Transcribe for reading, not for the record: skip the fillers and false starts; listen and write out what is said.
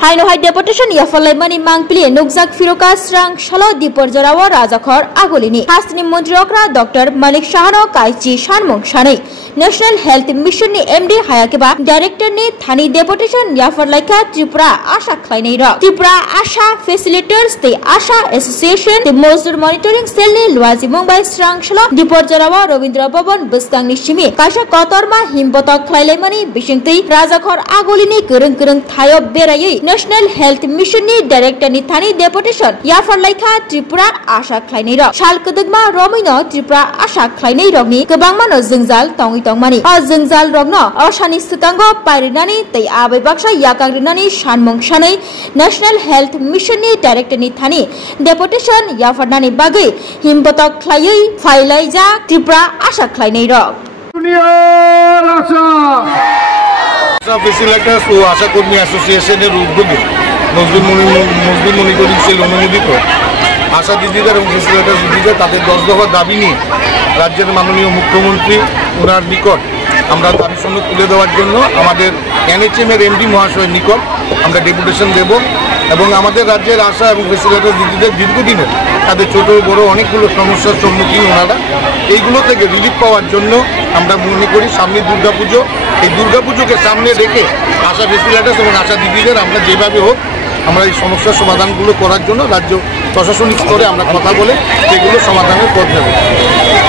Haino deputation Yafalaimani Mangpili Nukzak Firoka Srang Shalo Dipor Jarawa Rajakhor Agolini Hasni Montrokra Dr. Malik Shahano Kaichi Shanmong Shane National Health Mission ni MD Hayakeba Director ni Thani deputation Yafalaika Tripura Asha Klaineira Tripura Asha Facilitators the Asha Association the Mozur Monitoring Cell ni Luazi Mumbai Srang Shalo Dipor Jarawa Ravindra Bhavan Bustang ni Shimi Kasha Kotorma Himbotok Klailemani Bishingti Rajakhor Agolini Kurung Thayo Berayi National Health Mission ni Director ni Thani deputation Yafalaika Tripura Asha Klaineira Shalkudugma Romino Tripura Asha Klaineira ni Kabangmano Zingzal Tongi Tongmani Zingzal Rogno Oshani Sutango Pairinani Tay Abai Baksha Yakagrinani Shanmong Shanai National Health Mission ni Director ni Thani deputation Yafanani Bagai Himbotok Klayui Failaija Tripura Asha Klaineira Facilitators ও আশা কর্মী অ্যাসোসিয়েশনের উদ্যোগে Nazrul monitoring cell অনুমোদিত আশা দিদিদের এবং ফেসিলিটার্স দিদিদের তাদের 10 দফা দাবি নিয়ে রাজ্যের মাননীয় মুখ্যমন্ত্রী ওনার নিকট আমরা দাবি সনদ তুলে দেওয়ার জন্য আমাদের এনএচএম এর এমডি মহাশয়ের নিকট আমরা ডেপুটেশন দেব এবং আমাদের রাজ্যের আশা এবং ফেসিলিটার্স দিদিদের দীর্ঘদিনের তাদের ছোট বড় অনেকগুলো সমস্যার সম্মুখীন ওনারা এইগুলো থেকে রিলিফ পাওয়ার জন্য আমরা মনে করি সামনে দুর্গাপুজো এই দুর্গাপুজোকে সামনে রেখে আশা ফেসিলিটার্স এবং আশা দিদিদের আমরা যেভাবে হোক আমরা এই সমস্যার সমাধানগুলো করার জন্য রাজ্য প্রশাসনিক স্তরে আমরা কথা বলে সেগুলো সমাধানের পথ নেব।